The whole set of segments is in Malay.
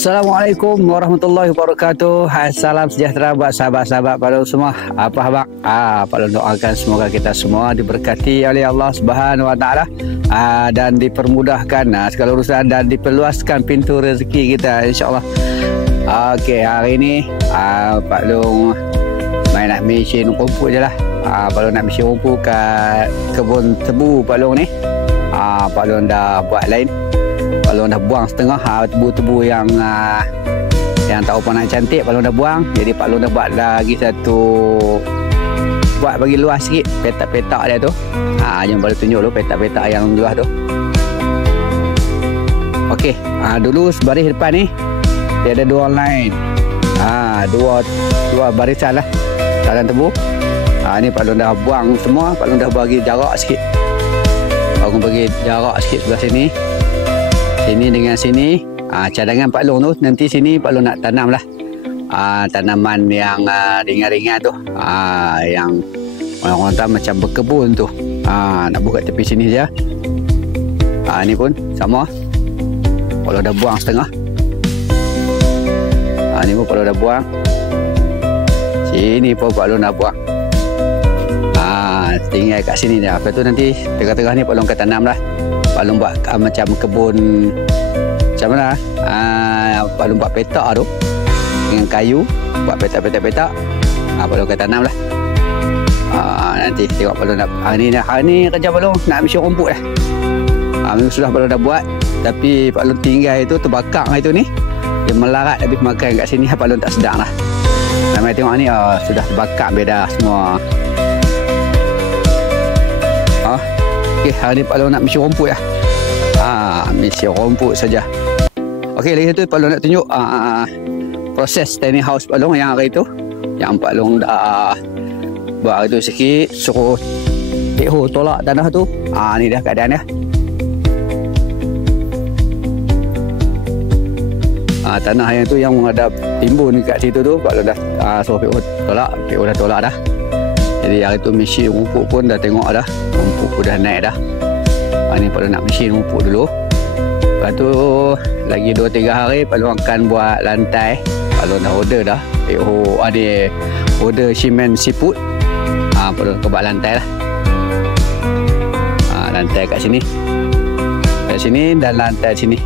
Assalamualaikum warahmatullahi wabarakatuh. Salam sejahtera buat sahabat-sahabat pada semua. Apa khabar? Pak Long doakan semoga kita semua diberkati oleh Allah Subhanahu Wa Taala dan dipermudahkan segala urusan dan diperluaskan pintu rezeki kita insya-Allah. Okey, hari ini Pak Long main nak mesin rumput je lah. Pak Long nak mesin rumput kat kebun tebu Pak Long ni. Pak Long dah buat lain. Pak Long dah buang setengah tebu-tebu yang tak apa nak cantik. Pak Long dah buang. Jadi Pak Long dah buat lagi satu, buat bagi luas sikit petak-petak dia tu. Jom boleh tunjuk dulu petak-petak yang luas tu. Okey, dulu sebaris depan ni dia ada dua line. Dua barisan lah talan tebu. Ni Pak Long dah buang semua. Pak Long dah bagi jarak sikit. Pak Long bagi jarak sikit sebelah sini. Sini dengan sini. Cadangan Pak Long tu nanti sini Pak Long nak tanam lah tanaman yang ringan-ringan tu, yang orang-orang tahu macam berkebun tu. Nak buka tepi sini je. Ni pun sama. Pak Long dah buang setengah. Ni pun Pak Long dah buang. Sini pun Pak Long dah buang. Tinggal kat sini dah. Lepas tu nanti tengah-tengah ni Pak Long akan tanam lah. Pak Long buat macam kebun macam mana, Pak Long buat petak tu dengan kayu, buat petak-petak. Pak Long akan tanam lah. Nanti tengok Pak Long nak hari ni kerja Pak Long nak mesin rumput dah. Memang sudah Pak Long dah buat, tapi Pak Long tinggal itu terbakar itu ni. Dia melarat habis makan kat sini. Pak Long tak sedar lah. Namanya tengok ni sudah terbakar beda semua. Okey, hari ni Pak Long nak mesin rumput lah. Mesin rumput saja. Okey, lagi satu Pak Long nak tunjuk proses tiny house Pak Long yang hari tu. Yang Pak Long dah buat hari tu sikit, suruh Tekho tolak tanah tu. Ni dah keadaan dia. Tanah yang tu yang ada timbun kat situ tu Pak Long dah suruh Tekho tolak. Tekho dah tolak dah. Jadi hari tu mesin rumput pun dah tengok dah. Rumput pun dah naik dah. Ni Pak Long nak mesin rumput dulu. Lepas tu lagi 2-3 hari Pak Long akan buat lantai. Pak Long dah order dah. Ada order simen siput. Pak Long buat lantai lah. Lantai kat sini. Kat sini dan lantai sini.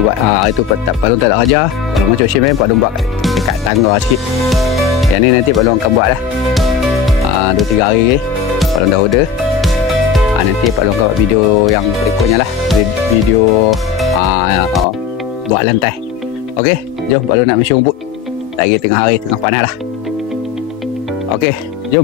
Buat itu Pak Long tak ada kerja. Pak Long macam simen Pak Long buat dekat tangga sikit. Yang ni nanti Pak Long akan buat lah. 2-3 hari lagi Pak Long dah order. Nanti Pak Long buat video yang berikutnya lah. Video buat lantai. Okey, jom Pak Long nak mesin rumput. Lagi tengah hari, tengah panas lah. Okey, jom.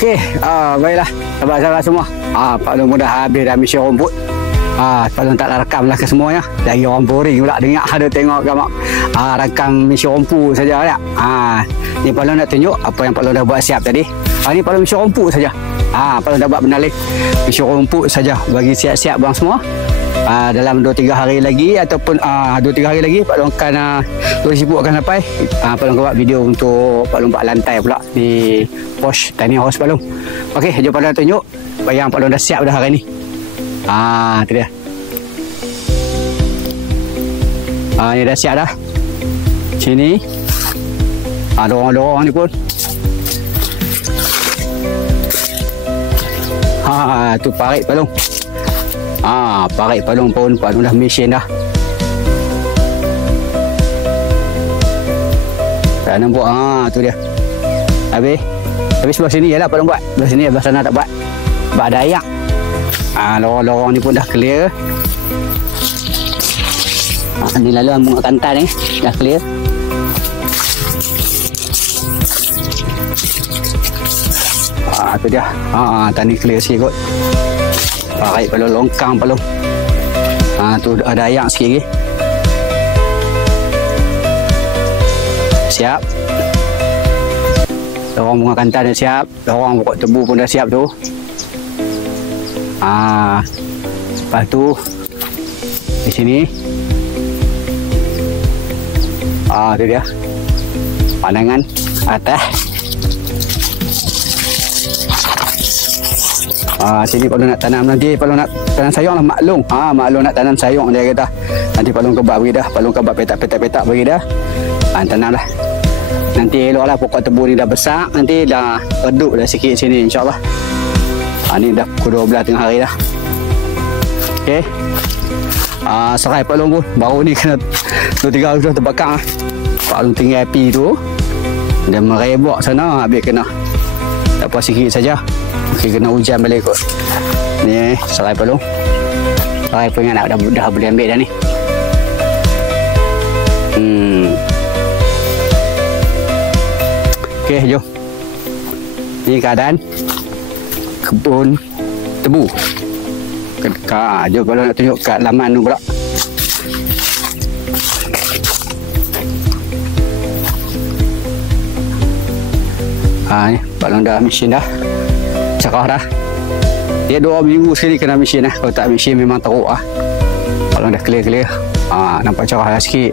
Okey, baiklah sahabat-sahabat semua. Pak Long pun dah habis dah misi rumput. Pak Long tak rakam lah ke semuanya. Lagi orang boring pula dengar ada tengok gamak rakam misi rumput saja tak. Ni Pak Long nak tunjuk apa yang Pak Long dah buat siap tadi. Ni Pak Long misi rumput saja. Pak Long dah buat bernalih misi rumput saja bagi siap-siap bang semua. Dalam 2-3 hari lagi ataupun 2-3 hari lagi Pak Long akan sibuk akan sampai. Pak Long buat video untuk Pak Long buat lantai pula di Posh Tiny House Pak Long. Okey, jom Pak Long tunjuk yang Pak Long dah siap dah hari ni. Tu dia. Ni dah siap dah. Sini. Dorong-dorong ni pun. Tu parit Pak Long. Parit Pak Long pun Pak Long dah mesin dah. Tak nampak. Tu dia. Habis sebelah sini je lah Pak Long buat. Sebelah sini, sebelah sana tak buat. Sebab ada ayak. Lorong-lorong ni pun dah clear. Ni lalu bunga kantan ni dah clear. Tu dia. Tani clear sikit kot. Parit Pak Long, longkang Pak Long. Tu ada ayak sikit lagi. Siap. Lorong bunga kantan dah siap. Lorong pokok tebu pun dah siap tu. Lepas tu di sini. Tu dia. Pandangan atas. Sini Pak Long nak tanam nanti. Pak Long nak tanam sayur lah maklum. Maklum nak tanam sayur dia kata. Nanti Pak Long kebab bagi dah. Pak Long kebab petak-petak bagi dah. Tanam lah. Nanti elok lah pokok tebu ni dah besar. Nanti dah redup dah sikit sini insyaAllah. Ni dah pukul 12 tengah hari dah. Okey. Serai Pak Long pun. Baru ni kena 2-3 hari dah terbakar. Pak Long tinggal api tu. Dia merebak sana. Habis kena dapat sikit saja. Okey, kena hujan balik kot. Ni serai Pak Long. Serai pun ingat dah boleh ambil dah ni. Okey, jom. Ni keadaan kebun tebu. Jom kalau nak tunjuk kat laman tu pula. Ni Pak Long dah mesin dah. Cerah dah. Dia 2 minggu sekali kena mesin lah. Kalau tak mesin memang teruk lah. Pak Long dah clear. Nampak cerah dah sikit.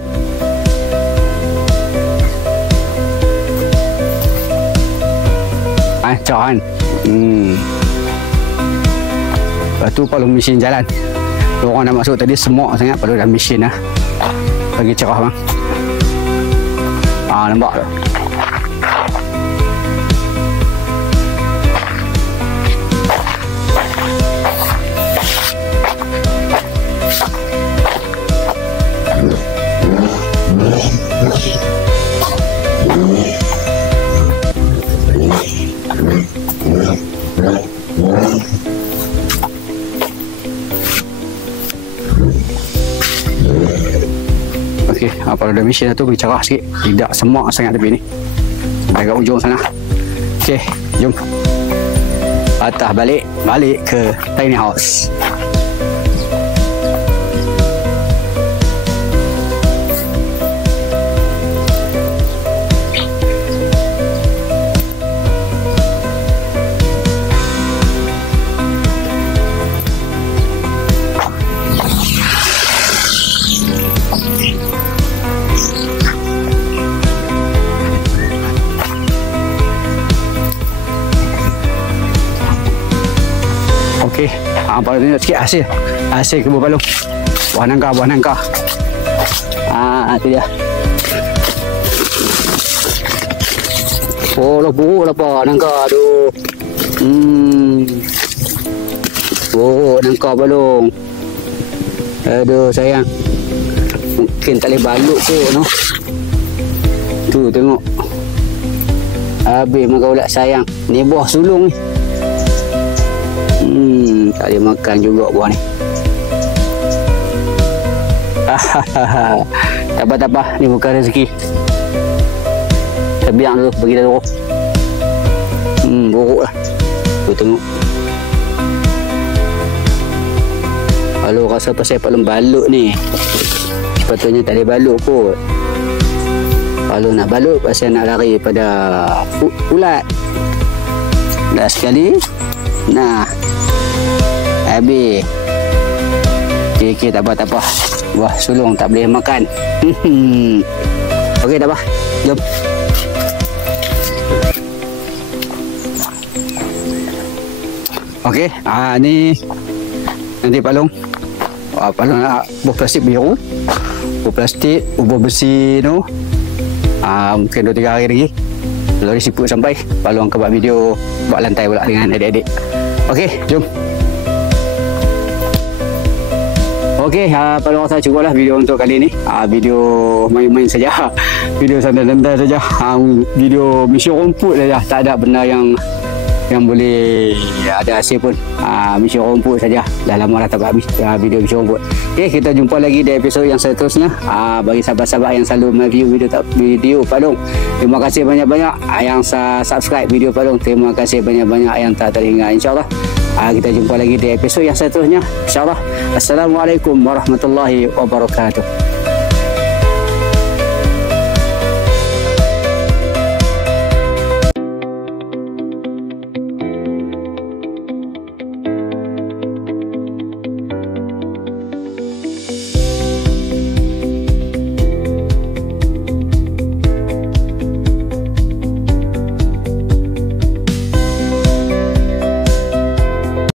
Cerah kan. Lepas tu Pak Long mesin jalan. Orang dah masuk tadi semok sangat. Pak Long dah mesin lah. Bagi cerah bang. Nampak tu. Okey, kalau dah mesin tu bicara sikit. Tidak semak sangat tepi ni. Sampai ke ujung sana. Okey, jom. Atas balik ke tiny house. Okey, pada ni sikit hasil kebun balung. Buah nangka. Tu dia. Oh, buruk apa nangka tu. Oh, nangka balung. Aduh sayang. Mungkin tak boleh balut tu, no. Tu tengok. Habis makan ulat sayang. Ni buah sulung ni. Tak boleh makan juga buah ni. Tak apa, ni bukan rezeki. Kita biar dulu, bagi dia dulu. Buruk lah. Tu tengok. Kalau rasa pasal paling balut ni, sepatutnya tak boleh balut kot. Kalau nak balut, pasal nak lari pada ulat. Dah sekali. Nah, habis. Okey, tak apa. Wah, sulung tak boleh makan. Okey, dah apa. Jom. Okey, ni nanti palung. Palung nak buah plastik biru. Buah plastik, buah besi tu. Mungkin 2-3 hari lagi. Kalau disiput sampai, palung akan buat video buat lantai pula dengan adik-adik. Okey, jom. Okey, palung rasa cukuplah video untuk kali ni. Video main-main saja. Video santai-santai saja. Video misi rumput saja. Tak ada benda yang boleh ada hasil pun. Misi rumput saja. Dah lama dah tak habis video misi rumput. Okey, kita jumpa lagi di episod yang seterusnya. Bagi sahabat-sahabat yang selalu review video palung, terima kasih banyak-banyak yang subscribe video palung. Terima kasih banyak-banyak yang tak terhingga. InsyaAllah kita jumpa lagi di episod yang seterusnya. InsyaAllah. Assalamualaikum warahmatullahi wabarakatuh.